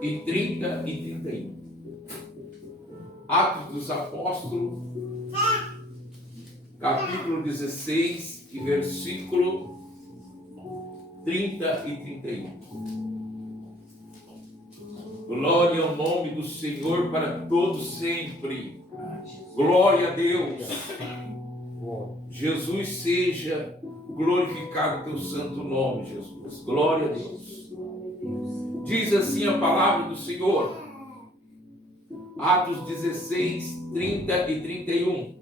e 30 e 31. Atos dos Apóstolos, capítulo 16 e versículo 30 e 31. Glória ao nome do Senhor para todos sempre. Glória a Deus. Jesus seja glorificado teu santo nome, Jesus. Glória a Deus. Diz assim a palavra do Senhor. Atos 16, 30 e 31.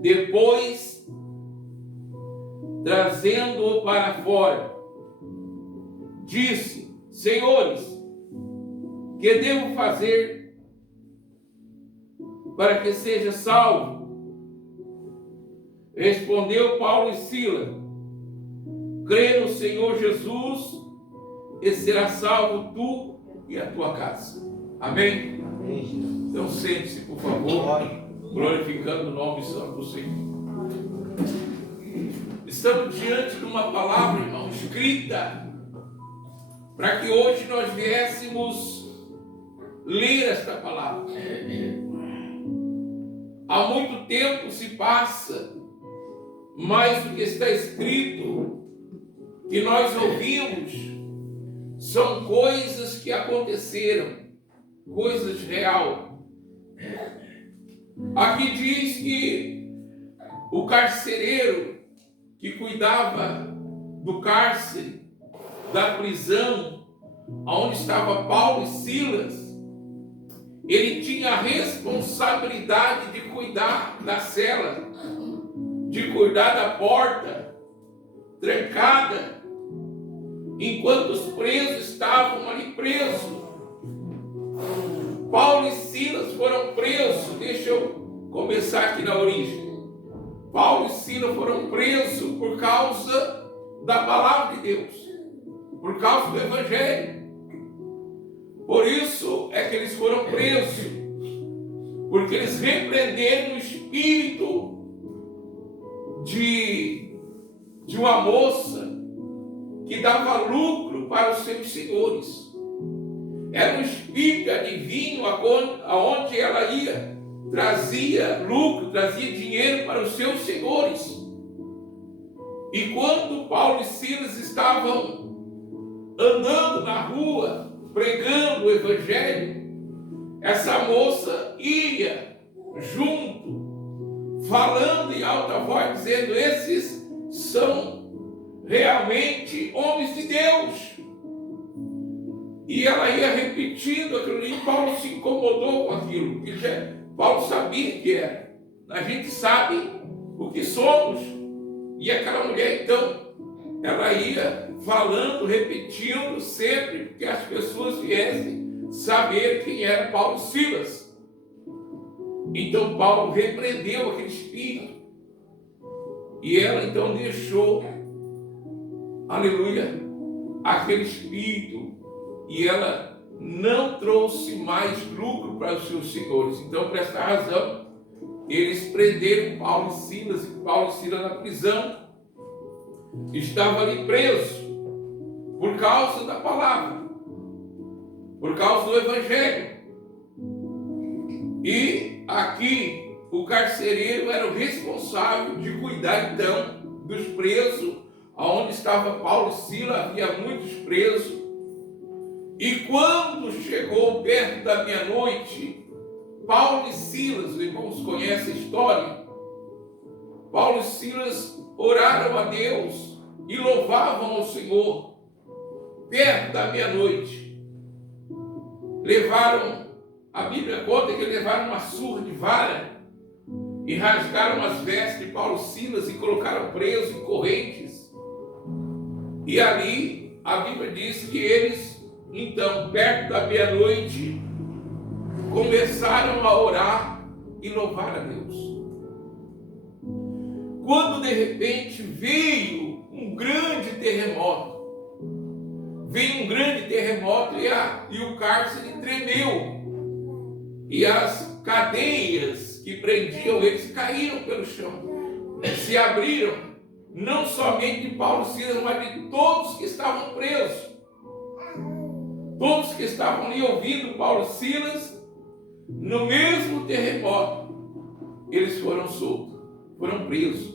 Depois, trazendo-o para fora, disse: Senhores, que devo fazer para que seja salvo? Respondeu Paulo e Silas: crê no Senhor Jesus e será salvo tu e a tua casa. Amém? Amém. Então sente-se, por favor, glorificando o nome santo do Senhor. Estamos diante de uma palavra, irmão, escrita, para que hoje nós viéssemos ler esta palavra. Há muito tempo se passa, mas o que está escrito, que nós ouvimos, são coisas que aconteceram, coisas reais. Aqui diz que o carcereiro que cuidava do cárcere, da prisão, onde estava Paulo e Silas, ele tinha a responsabilidade de cuidar da cela, de cuidar da porta trancada, enquanto os presos estavam ali presos. Paulo e Silas foram presos. Deixa eu começar aqui na origem. Paulo e Silas foram presos por causa da palavra de Deus, por causa do Evangelho. Por isso é que eles foram presos, porque eles repreenderam o espírito de uma moça que dava lucro para os seus senhores. Era um espírito adivinho aonde ela ia, trazia lucro, trazia dinheiro para os seus senhores. E quando Paulo e Silas estavam andando na rua, pregando o Evangelho, essa moça ia junto, falando em alta voz, dizendo: esses são realmente homens de Deus. E ela ia repetindo aquilo, e Paulo se incomodou com aquilo, porque Paulo sabia que era. A gente sabe o que somos. E aquela mulher, então, ela ia falando, repetindo sempre, porque as pessoas viessem saber quem era Paulo e Silas. Então Paulo repreendeu aquele espírito. E ela então deixou, aleluia, aquele espírito. E ela não trouxe mais lucro para os seus senhores. Então, por esta razão, eles prenderam Paulo e Silas. E Paulo e Silas na prisão, estava ali preso por causa da palavra, por causa do Evangelho. E aqui o carcereiro era o responsável de cuidar então dos presos, aonde estava Paulo e Silas. Havia muitos presos. E quando chegou perto da meia-noite, Paulo e Silas, os irmãos conhecem a história, Paulo e Silas oraram a Deus e louvavam ao Senhor. Perto da meia-noite, levaram, a Bíblia conta que levaram uma surra de vara e rasgaram as vestes de Paulo e Silas e colocaram presos em correntes. E ali a Bíblia diz que eles, então, perto da meia-noite, começaram a orar e louvar a Deus. Quando de repente veio um grande terremoto, e o cárcere tremeu, e as cadeias que prendiam eles caíram pelo chão, se abriram, não somente de Paulo e Silas, mas de todos que estavam presos. todos que estavam ali ouvindo Paulo e Silas, no mesmo terremoto, eles foram soltos, foram presos.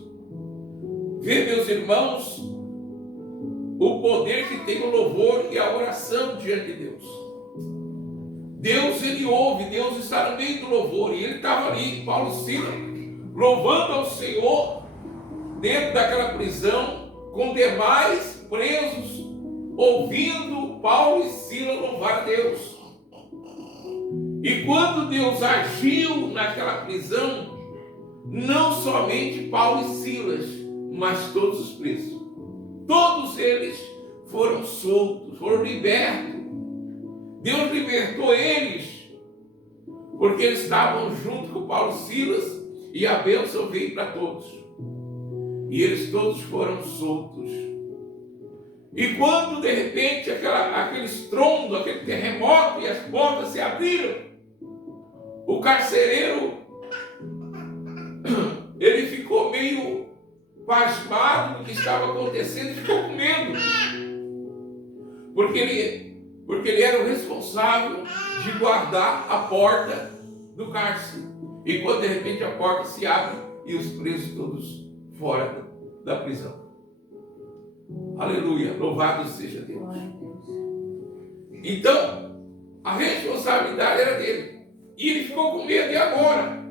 Vê, meus irmãos, o poder que tem o louvor e a oração diante de Deus. Deus, ele ouve, Deus está no meio do louvor, e ele estava ali, Paulo e Silas, louvando ao Senhor, dentro daquela prisão, com demais presos, ouvindo Paulo e Silas louvar a Deus. E quando Deus agiu naquela prisão, não somente Paulo e Silas, mas todos os presos, todos eles foram soltos, foram libertos. Deus libertou eles, porque eles estavam junto com Paulo e Silas, e a bênção veio para todos. E eles todos foram soltos. E quando de repente aquele estrondo, aquele terremoto e as portas se abriram, o carcereiro, ele ficou meio pasmado do que estava acontecendo, ficou com medo, porque ele era o responsável de guardar a porta do cárcere. E quando de repente a porta se abre e os presos todos fora da prisão. Aleluia, louvado seja Deus. Então, a responsabilidade era dele. E ele ficou com medo. E agora?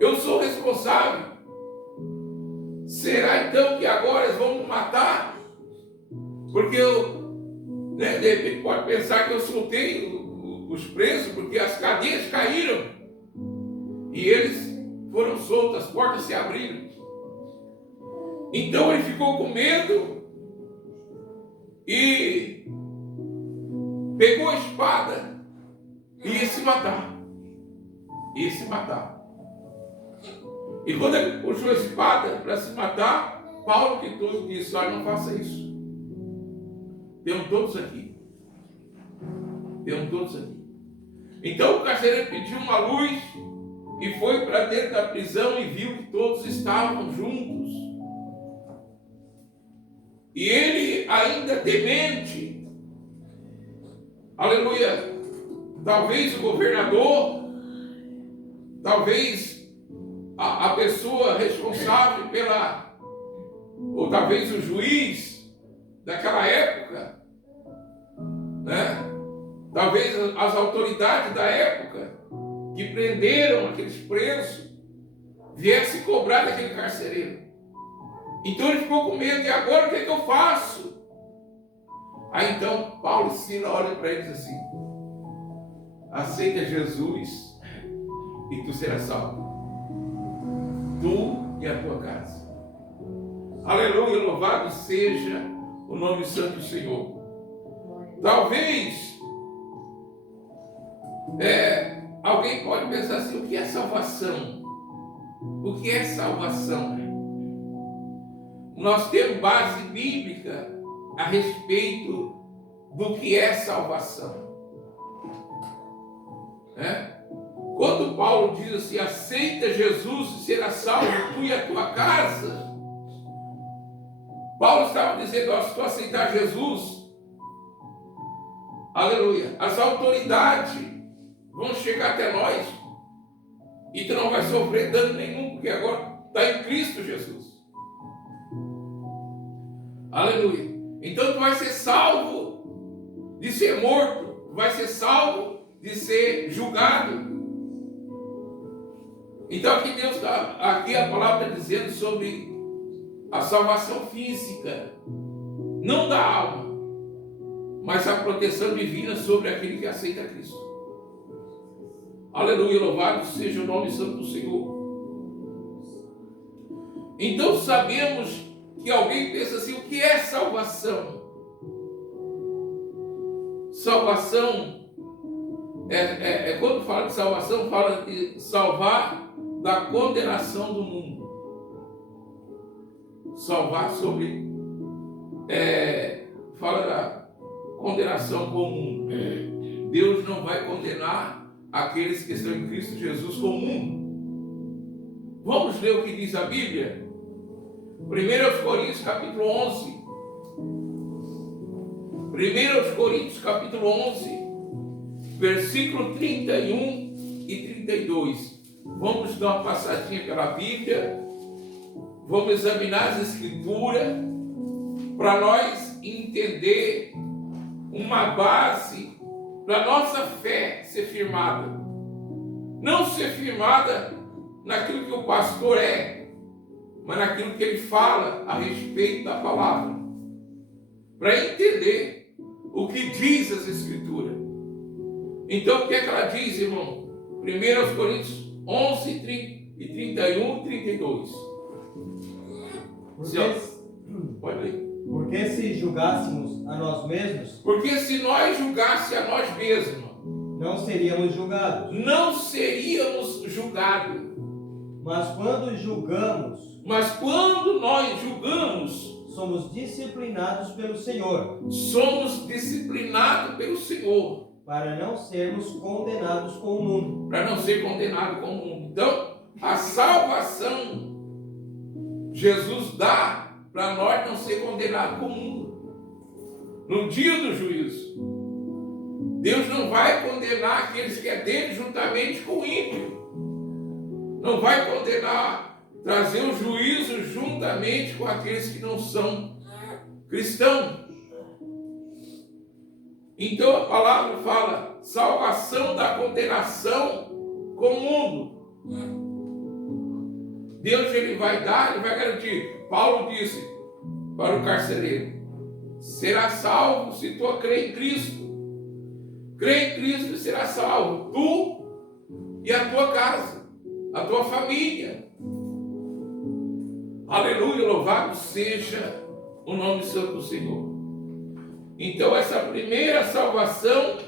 Eu sou responsável. Será então que agora eles vão me matar? Porque de repente pode pensar que eu soltei os presos, porque as cadeias caíram. E eles foram soltos, as portas se abriram. Então ele ficou com medo e pegou a espada e ia se matar. Ia se matar. E quando ele puxou a espada para se matar, Paulo que todo disse: olha, não faça isso. Temos todos aqui. Temos todos aqui. Então o carcereiro pediu uma luz e foi para dentro da prisão e viu que todos estavam juntos. E ele, ainda temente, aleluia, talvez o governador, talvez a pessoa responsável ou talvez o juiz daquela época, né? Talvez as autoridades da época que prenderam aqueles presos viessem cobrar daquele carcereiro. Então ele ficou com medo. E agora o que é que eu faço? Aí então Paulo e Silas olham para eles assim: aceita Jesus e tu serás salvo, tu e a tua casa. Aleluia, louvado seja o nome santo do Senhor. Talvez alguém pode pensar assim: o que é salvação? O que é salvação? Nós temos base bíblica a respeito do que é salvação. Quando Paulo diz assim: aceita Jesus e será salvo tu e a tua casa, Paulo estava dizendo: ó, se tu aceitar Jesus, aleluia, as autoridades vão chegar até nós e tu não vai sofrer dano nenhum, porque agora está em Cristo Jesus. Aleluia. Então tu vai ser salvo de ser morto, tu vai ser salvo de ser julgado. Então aqui a palavra está dizendo sobre a salvação física, não da alma, mas a proteção divina sobre aquele que aceita Cristo. Aleluia, louvado seja o nome santo do Senhor. Então sabemos que alguém pensa assim: o que é salvação? Salvação quando fala de salvação, fala de salvar da condenação do mundo. Salvar sobre fala da condenação comum. Deus não vai condenar aqueles que estão em Cristo Jesus comum. Vamos ler o que diz a Bíblia? 1 Coríntios capítulo 11. 1 Coríntios capítulo 11, versículo 31 e 32. Vamos dar uma passadinha pela Bíblia, vamos examinar as Escrituras, para nós entender uma base para nossa fé ser firmada. Não ser firmada naquilo que o pastor é, mas naquilo que ele fala a respeito da palavra. Para entender o que diz as Escrituras. Então, o que é que ela diz, irmão? 1 Coríntios 11, 31 e 32. Pode ler. Porque se julgássemos a nós mesmos, porque se nós julgássemos a nós mesmos, não seríamos julgados. Não seríamos julgados. Mas quando nós julgamos, somos disciplinados pelo Senhor. Somos disciplinados pelo Senhor. Para não sermos condenados com o mundo. Para não ser condenado com o mundo. Então, a salvação Jesus dá para nós não ser condenados com o mundo. No dia do juízo, Deus não vai condenar aqueles que é dele juntamente com o ímpio. Não vai condenar, trazer o juízo juntamente com aqueles que não são cristãos. Então a palavra fala salvação da condenação com o mundo. Deus ele vai dar, ele vai garantir. Paulo disse para o carcereiro: será salvo se tu crê em Cristo. Crê em Cristo e será salvo, tu e a tua casa, a tua família. Aleluia, louvado seja o nome santo do Senhor. Então essa primeira salvação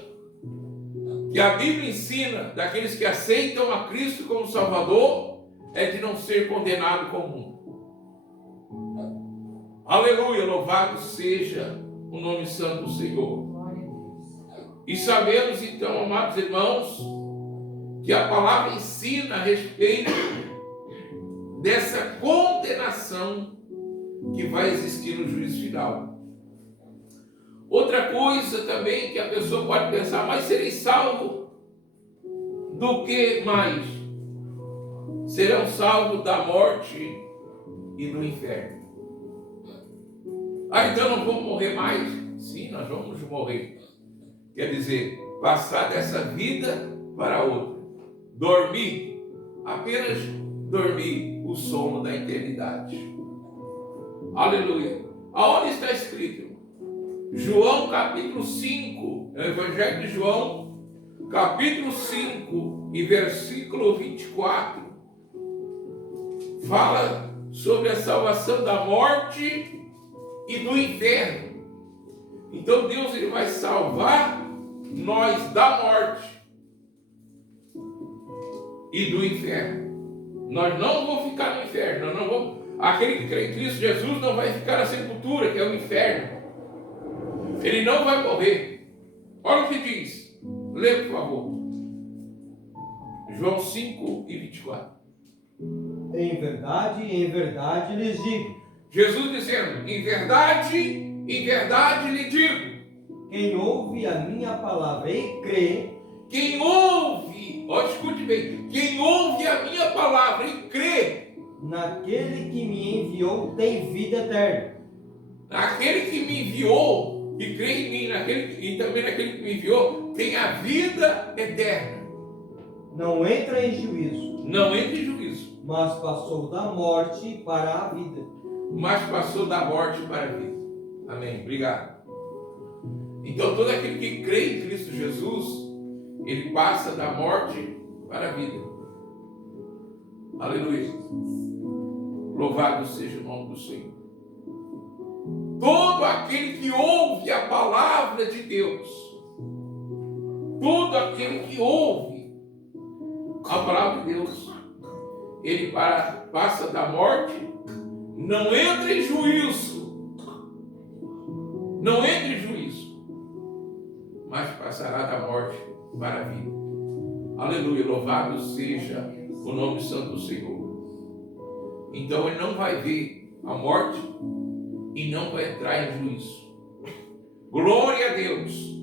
que a Bíblia ensina daqueles que aceitam a Cristo como Salvador é de não ser condenado com o mundo. Aleluia, louvado seja o nome santo do Senhor. E sabemos então, amados irmãos, que a palavra ensina a respeito dessa condenação que vai existir no juízo final. Outra coisa também que a pessoa pode pensar: mas serei salvo do que mais? Serão salvos da morte e do inferno. Então não vamos morrer mais? Sim, nós vamos morrer. Quer dizer, passar dessa vida para outra. Dormir, apenas dormir o sono da eternidade. Aleluia. Aonde está escrito? João capítulo 5, Evangelho de João, capítulo 5 e versículo 24, fala sobre a salvação da morte e do inferno. Então Deus ele vai salvar nós da morte e do inferno. Nós não vamos ficar no inferno, nós não vamos. Aquele que crê em Cristo Jesus não vai ficar na sepultura, que é o inferno. Ele não vai morrer. Olha o que diz. Lê, por favor. João 5 e 24. Em verdade lhes digo. Jesus dizendo: em verdade lhe digo. Quem ouve a minha palavra e crê. Quem ouve, escute bem. Quem ouve a minha palavra e crê naquele que me enviou tem vida eterna. Aquele que me enviou e crê em mim, e também naquele que me enviou, tem a vida eterna. Não entra em juízo. Não entra em juízo. Mas passou da morte para a vida. Mas passou da morte para a vida. Amém. Obrigado. Então todo aquele que crê em Cristo Jesus, ele passa da morte para a vida. Aleluia. Louvado seja o nome do Senhor. Todo aquele que ouve a palavra de Deus, todo aquele que ouve a palavra de Deus, ele passa da morte, não entra em juízo, mas passará da morte para a vida. Aleluia, louvado seja o nome santo do Senhor. Então ele não vai ver a morte e não vai entrar em juízo. Glória a Deus.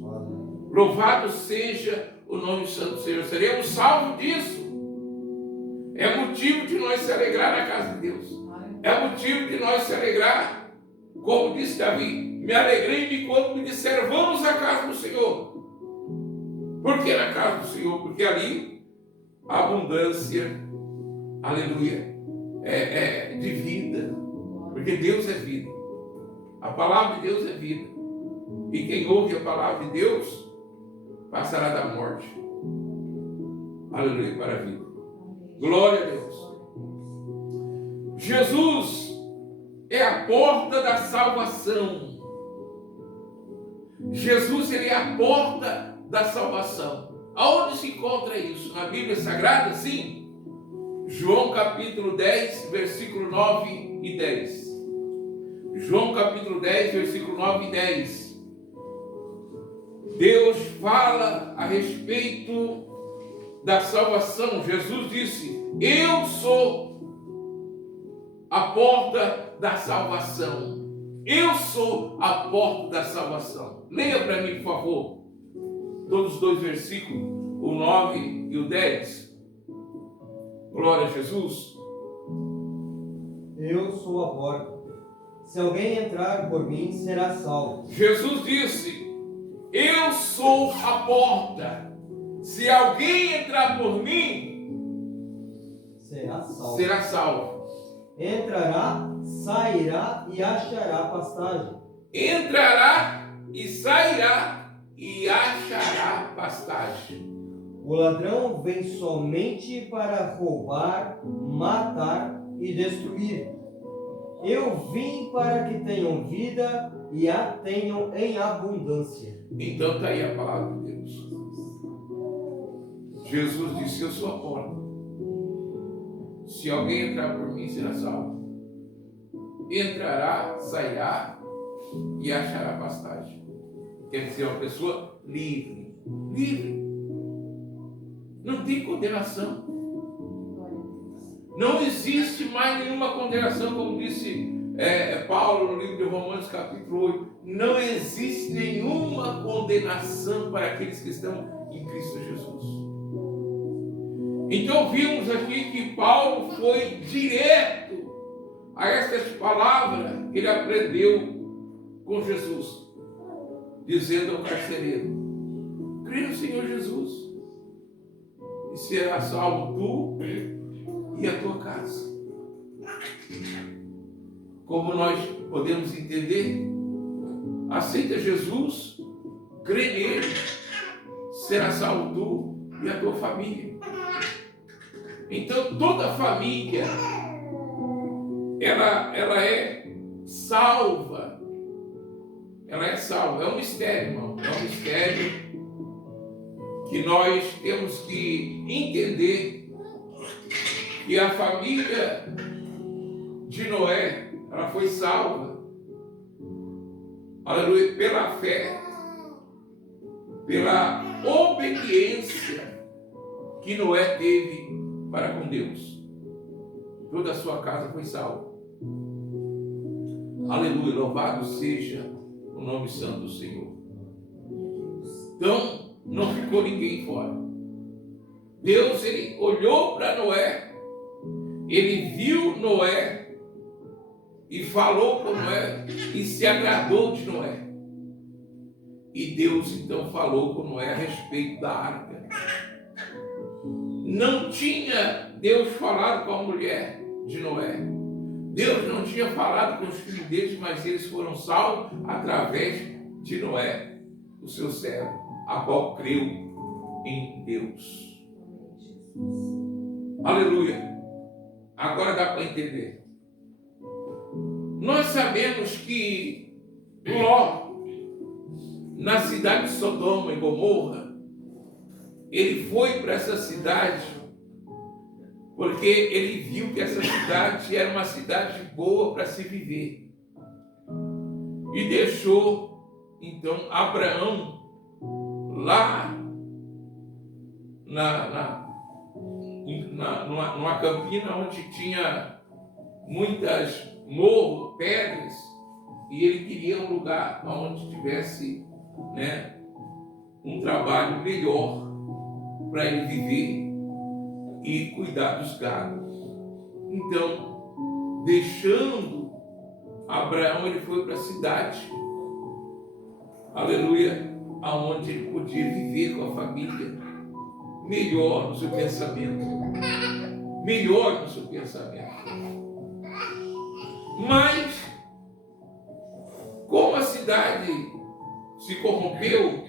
Louvado seja o nome santo do Senhor. Seremos salvos disso. É motivo de nós se alegrar na casa de Deus. É motivo de nós se alegrar. Como disse Davi, me alegrei quando me disseram, vamos à casa do Senhor. Por que na casa do Senhor? Porque ali a abundância, aleluia, é de vida. Porque Deus é vida. A palavra de Deus é vida. E quem ouve a palavra de Deus passará da morte, aleluia, para a vida. Glória a Deus. Jesus é a porta da salvação. Jesus, ele é a porta da salvação. Aonde se encontra isso? Na Bíblia Sagrada? Sim. João capítulo 10, versículo 9 e 10. João capítulo 10, versículo 9 e 10. Deus fala a respeito da salvação. Jesus disse, eu sou a porta da salvação. Eu sou a porta da salvação. Leia para mim, por favor, todos os dois versículos, o 9 e o 10. Glória a Jesus. Eu sou a porta. Se alguém entrar por mim, será salvo. Jesus disse, eu sou a porta. Se alguém entrar por mim, será salvo. Será salvo. Entrará, sairá e achará pastagem. Entrará e sairá e achará pastagem. O ladrão vem somente para roubar, matar e destruir. Eu vim para que tenham vida e a tenham em abundância. Então está aí a palavra de Deus. Jesus disse, eu sou a porta. Se alguém entrar por mim, será salvo. Entrará, sairá e achará pastagem. Quer dizer, uma pessoa livre. Livre. Não tem condenação. Não existe mais nenhuma condenação, como disse Paulo no livro de Romanos capítulo 8. Não existe nenhuma condenação para aqueles que estão em Cristo Jesus. Então vimos aqui que Paulo foi direto a essas palavras que ele aprendeu com Jesus, dizendo ao carcereiro, crê no Senhor Jesus e será salvo tu e a tua casa. Como nós podemos entender, aceita Jesus, crê nele, será salvo tu e a tua família. Então toda a família ela é salva. Ela é salva. É um mistério, irmão. É um mistério que nós temos que entender que a família de Noé, ela foi salva, aleluia, pela fé, pela obediência que Noé teve para com Deus. Toda a sua casa foi salva. Aleluia, louvado seja o nome santo do Senhor. Então, não ficou ninguém fora. Deus, ele olhou para Noé, ele viu Noé e falou com Noé e se agradou de Noé. E Deus então falou com Noé a respeito da arca. Não tinha Deus falado com a mulher de Noé. Deus não tinha falado com os filhos deles, mas eles foram salvos através de Noé, o seu servo, a qual creu em Deus. Aleluia. Agora dá para entender. Nós sabemos que Ló, na cidade de Sodoma e Gomorra, ele foi para essa cidade porque ele viu que essa cidade era uma cidade boa para se viver. E deixou, então, Abraão lá numa campina onde tinha muitas morros, pedras, e ele queria um lugar onde tivesse, né, um trabalho melhor para ele viver e cuidar dos gados. Então, deixando Abraão, ele foi para a cidade, aleluia, aonde ele podia viver com a família melhor no seu pensamento, melhor no seu pensamento. Mas, como a cidade se corrompeu,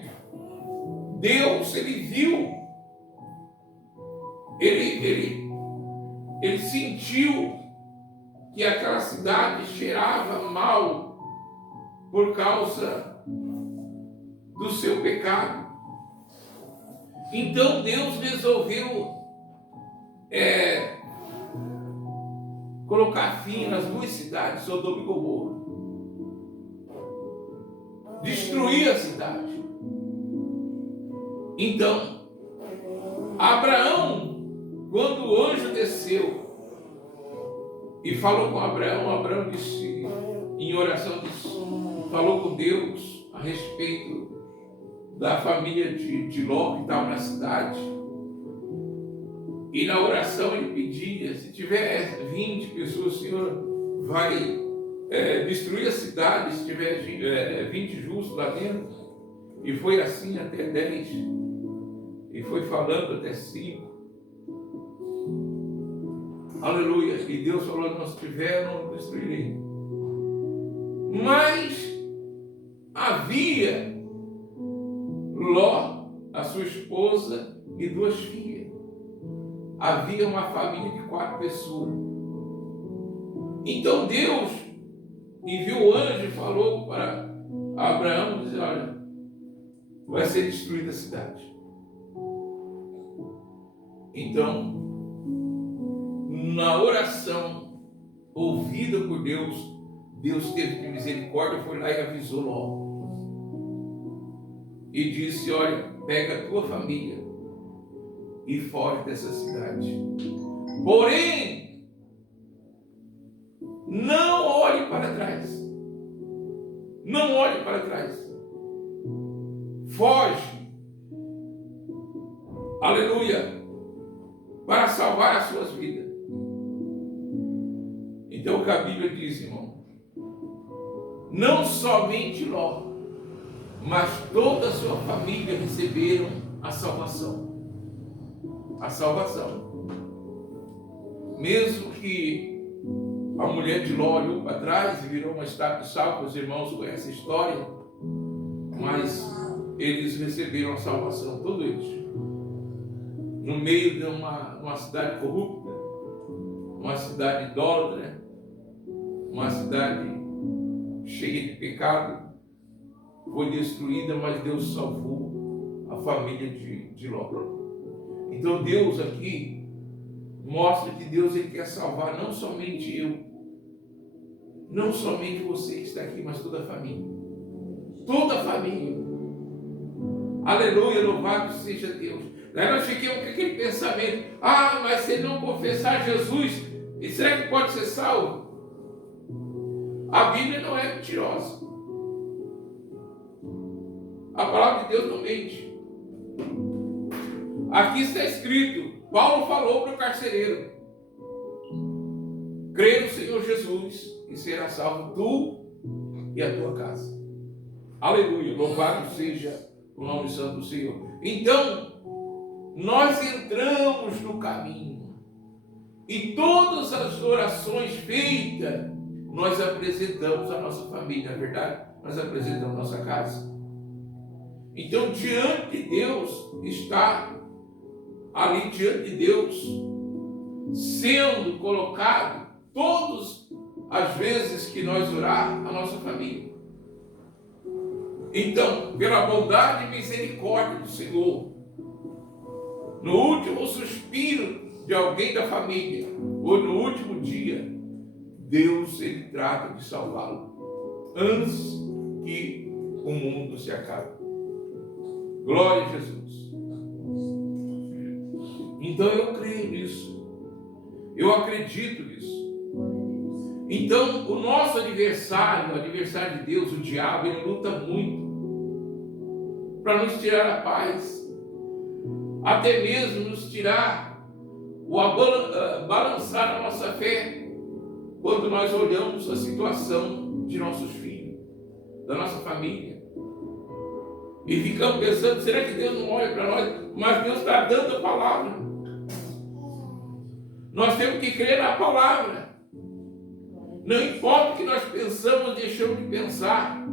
Deus, ele viu, ele sentiu que aquela cidade cheirava mal por causa do seu pecado. Então Deus resolveu colocar fim nas duas cidades, Sodoma e Gomorra. Destruir a cidade. Então, Abraão, quando o anjo desceu e falou com Abraão, Abraão disse, em oração, falou com Deus a respeito da família de Ló que estava na cidade. E na oração ele pedia, se tiver 20 pessoas, o Senhor vai destruir a cidade, se tiver 20 justos lá dentro. E foi assim até 10. E foi falando até 5. Aleluia. E Deus falou, não, se tiver, não destruirei. Mas havia Ló, a sua esposa e 2 filhas. Havia uma família de 4 pessoas. Então Deus enviou o anjo e falou para Abraão, dizendo, olha, vai ser destruída a cidade. Então, na oração ouvida por Deus, Deus teve de misericórdia, foi lá e avisou Ló. E disse, olha, pega a tua família e foge dessa cidade. Porém, não olhe para trás. Não olhe para trás. Foge. Aleluia. Para salvar as suas vidas. Então o que a Bíblia diz, irmão, não somente Ló, mas toda a sua família receberam a salvação. A salvação. Mesmo que a mulher de Ló olhou para trás e virou uma estátua de sal, os irmãos conhecem a história, mas eles receberam a salvação, todos eles. No meio de uma cidade corrupta, uma cidade idólatra, uma cidade cheia de pecado, foi destruída, mas Deus salvou a família de Ló. Então Deus aqui mostra que Deus ele quer salvar não somente eu, não somente você que está aqui, mas toda a família. Toda a família. Aleluia, louvado seja Deus. Daí nós ficamos com aquele pensamento, mas se ele não confessar Jesus, será que pode ser salvo? A Bíblia não é mentirosa. A palavra de Deus não mente. Aqui está escrito, Paulo falou para o carcereiro, crê no Senhor Jesus e será salvo tu e a tua casa. Aleluia, louvado seja o nome santo do Senhor. Então, nós entramos no caminho e todas as orações feitas, nós apresentamos a nossa família, não é verdade? Nós apresentamos a nossa casa. Então, diante de Deus está ali diante de Deus, sendo colocado todas as vezes que nós orar a nossa família. Então, pela bondade e misericórdia do Senhor, no último suspiro de alguém da família, ou no último dia, Deus ele trata de salvá-lo, antes que o mundo se acabe. Glória a Jesus. Então eu creio nisso. Eu acredito nisso. Então, o nosso adversário, o adversário de Deus, o diabo, ele luta muito para nos tirar a paz, até mesmo nos tirar, balançar a nossa fé, quando nós olhamos a situação de nossos filhos, da nossa família, e ficamos pensando, será que Deus não olha para nós? Mas Deus está dando a palavra. Nós temos que crer na palavra. Não importa o que nós pensamos ou deixamos de pensar.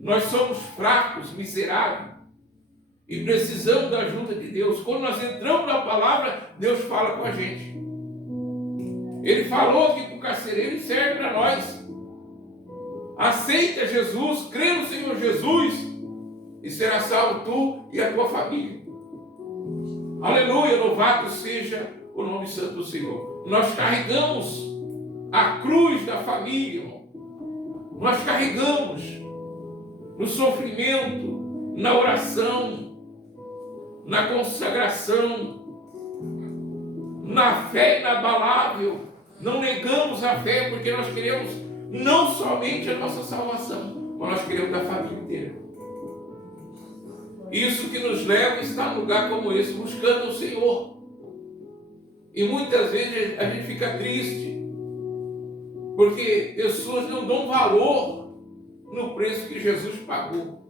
Nós somos fracos, miseráveis. E precisamos da ajuda de Deus. Quando nós entramos na palavra, Deus fala com a gente. Ele falou aqui para o carcereiro e serve para nós. Aceita Jesus, crê no Senhor Jesus e será salvo tu e a tua família. Aleluia, louvado seja o nome santo do Senhor. Nós carregamos a cruz da família, irmão. Nós carregamos no sofrimento, na oração, na consagração, na fé inabalável. Não negamos a fé porque nós queremos não somente a nossa salvação, mas nós queremos a família inteira. Isso que nos leva a estar num lugar como esse, buscando o Senhor. E muitas vezes a gente fica triste, porque pessoas não dão valor no preço que Jesus pagou.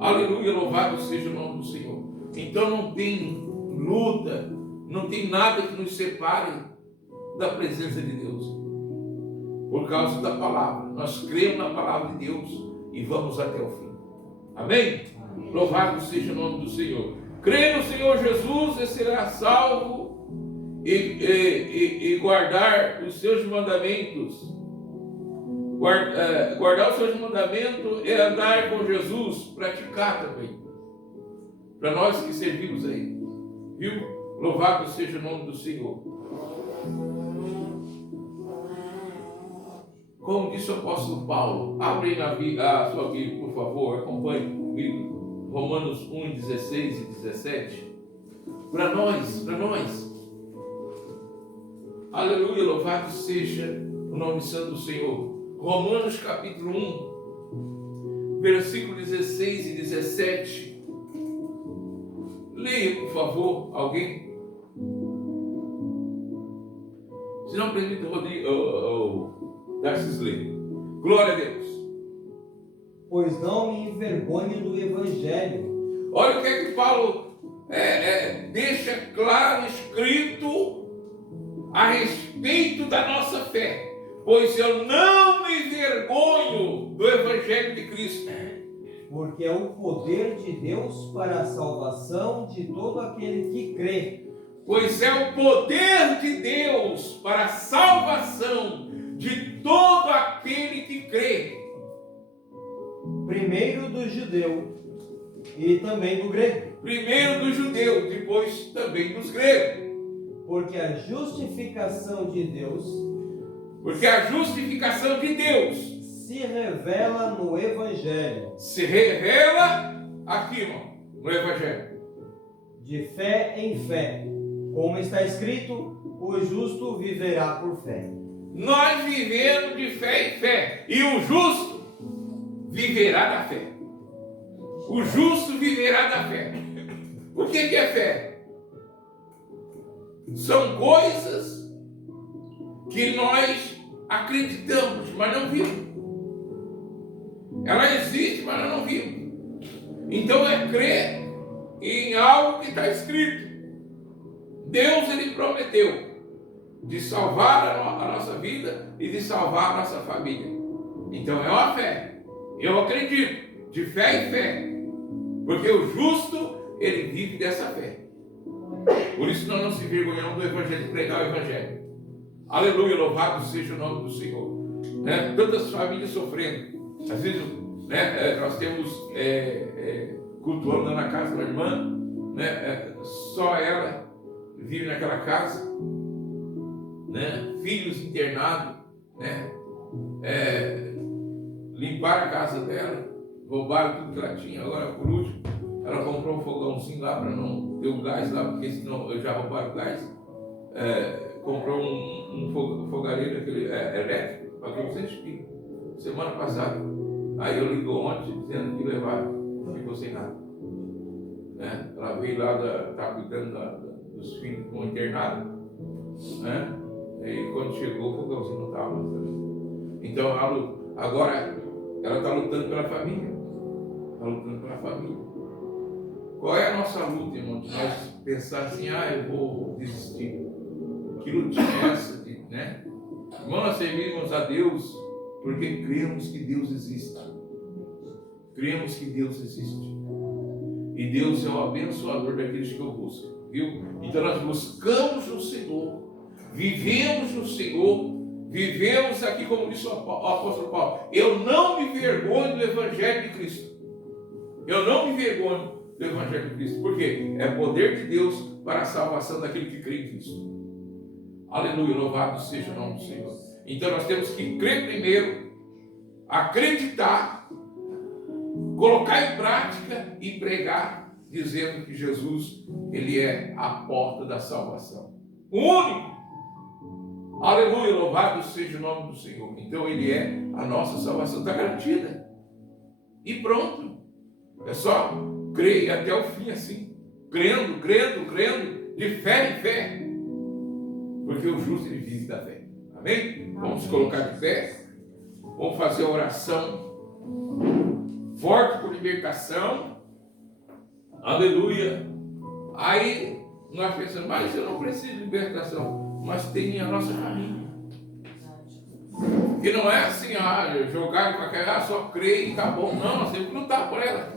Aleluia, louvado seja o nome do Senhor. Então não tem luta, não tem nada que nos separe da presença de Deus. Por causa da palavra. Nós cremos na palavra de Deus e vamos até o fim. Amém? Louvado seja o nome do Senhor. Crê no Senhor Jesus e será salvo e guardar os seus mandamentos. Guardar os seus mandamentos é andar com Jesus, praticar também. Para nós que servimos aí. Viu? Louvado seja o nome do Senhor. Como disse o apóstolo Paulo, abre aí a sua Bíblia, por favor, acompanhe comigo. Romanos 1, 16 e 17. Para nós. Aleluia, louvado seja o nome santo do Senhor. Romanos capítulo 1, versículo 16 e 17. Leia, por favor, alguém. Se não, permite o Darcis ler. Glória a Deus. Pois não me envergonho do Evangelho. Olha o que é que Paulo deixa claro, escrito a respeito da nossa fé. Pois eu não me envergonho do Evangelho de Cristo. Porque é o poder de Deus para a salvação de todo aquele que crê. Pois é o poder de Deus para a salvação de todo aquele que crê. Primeiro do judeu e também do grego. Primeiro do judeu, depois também dos gregos. Porque a justificação de Deus se revela no Evangelho. Se revela aqui, irmão, no Evangelho. De fé em fé. Como está escrito, o justo viverá por fé. Nós vivemos de fé em fé. E o justo viverá da fé. O justo viverá da fé. O que é fé? São coisas que nós acreditamos, mas não vimos. Ela existe, mas nós não vimos. Então é crer em algo que está escrito. Deus, Ele prometeu de salvar a nossa vida e de salvar a nossa família. Então é uma fé. Eu acredito, de fé em fé. Porque o justo, ele vive dessa fé. Por isso nós não se envergonhamos do Evangelho, de pregar o Evangelho. Aleluia, louvado seja o nome do Senhor. Tantas famílias sofrendo. Às vezes nós temos cultuando na casa de uma irmã, só ela vive naquela casa, filhos internados, limparam a casa dela, roubaram tudo que ela tinha. Agora, por último, ela comprou um fogãozinho lá para não ter o gás lá, porque senão já roubaram o gás. comprou um fogareiro aquele, elétrico, pagou 200 quilos, semana passada. Aí eu ligo ontem dizendo que levar, ficou sem nada. Né? Ela veio lá, tá cuidando dos filhos com internado, né? E quando chegou, o fogãozinho não estava mais também. Então, agora, ela está lutando pela família. Está lutando pela família. Qual é a nossa luta, irmão? De nós pensar assim, eu vou desistir. Que luta é essa? Né? Irmão, nós servimos a Deus porque cremos que Deus existe. Cremos que Deus existe. E Deus é o abençoador daqueles que o buscam. Viu? Então nós buscamos o Senhor. Vivemos no Senhor. Vivemos aqui, como disse o apóstolo Paulo. Eu não me vergonho do Evangelho de Cristo. Eu não me vergonho do Evangelho de Cristo. Por quê? É poder de Deus para a salvação daquele que crê em Cristo. Aleluia, louvado seja o nome do Senhor. Então nós temos que crer primeiro, acreditar, colocar em prática e pregar, dizendo que Jesus, Ele é a porta da salvação. O único. Aleluia, louvado seja o nome do Senhor. Então Ele é a nossa salvação, está garantida. E pronto. É só crer até o fim assim. Crendo, de fé em fé. Porque o justo ele vive da fé. Amém? Vamos colocar de pé. Vamos fazer a oração forte por libertação. Aleluia. Aí nós pensamos, mas eu não preciso de libertação. Mas tem a nossa família. E não é assim, jogar com aquela, só crer e acabou. Não, nós temos que lutar por ela.